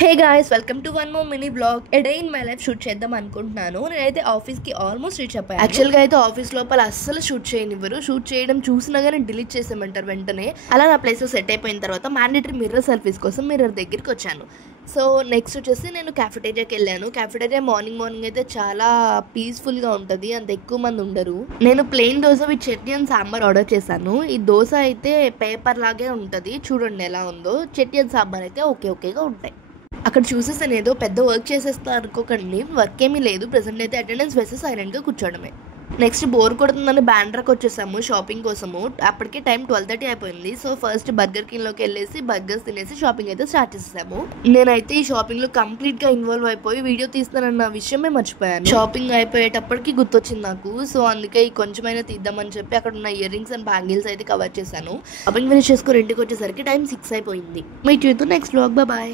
Hey guys, welcome to one more mini blog. A day in my life shoot చేద్దాం అనుకుంటున్నాను. నేనైతే ఆఫీస్కి almost reach అయిపోయాను. యాక్చువల్గా అయితే ఆఫీస్ లోపల అస్సలు షూట్ చేయనివ్వరు. షూట్ చేయడం చూసినా కానీ డిలీట్ చేసేయమంటారు వెంటనే. అలా నా ప్లేస్లో సెట్ అయిపోయిన తర్వాత మ్యాండేటరీ మిర్రర్ సెల్ఫీస్ కోసం మిర్రర్ దగ్గరికి వచ్చాను. సో నెక్స్ట్ వచ్చేసి నేను క్యాఫెటేరియాకి వెళ్ళాను. క్యాఫెటేరియా మార్నింగ్ అయితే చాలా పీస్ఫుల్గా ఉంటుంది, అంత ఎక్కువ మంది ఉండరు. నేను plain dosa with chutney and sambar order చేశాను. ఈ దోశ అయితే పేపర్ లాగే ఉంటుంది, చూడండి ఎలా ఉందో. చట్నీ అండ్ సాంబార్ అయితే ఓకేగా ఉంటాయి. అక్కడ చూసేసాను, ఏదో పెద్ద వర్క్ చేసేస్తా అనుకోకండి, వర్క్ ఏమీ లేదు. ప్రెసెంట్ అయితే అటెండెన్స్ వేసి సైలెంట్గా కూర్చోవడమే. నెక్స్ట్ బోర్ కొడుతుందని బ్యాండ్రాకి వచ్చేసాము షాపింగ్ కోసము. అప్పటికే టైం 12:30 అయిపోయింది. సో ఫస్ట్ బర్గర్ కింగ్లోకి వెళ్ళేసి బర్గర్స్ తినేసి షాపింగ్ అయితే స్టార్ట్ చేసేసాము. నేనైతే ఈ షాపింగ్లో కంప్లీట్గా ఇన్వాల్వ్ అయిపోయి వీడియో తీస్తానన్న విషయమే మర్చిపోయాను. షాపింగ్ అయిపోయేటప్పటికి గుర్తొచ్చింది నాకు. సో అందుకే ఈ కొంచెమైనా తీద్దామని చెప్పి అక్కడ ఉన్న ఇయర్ రింగ్స్ అండ్ బ్యాంగిల్స్ అయితే కవర్ చేశాను. షాపింగ్ ఫినిష్ చేసుకుని ఇంటికి వచ్చేసరికి టైం 6 అయిపోయింది. Meet you next vlog. Bye.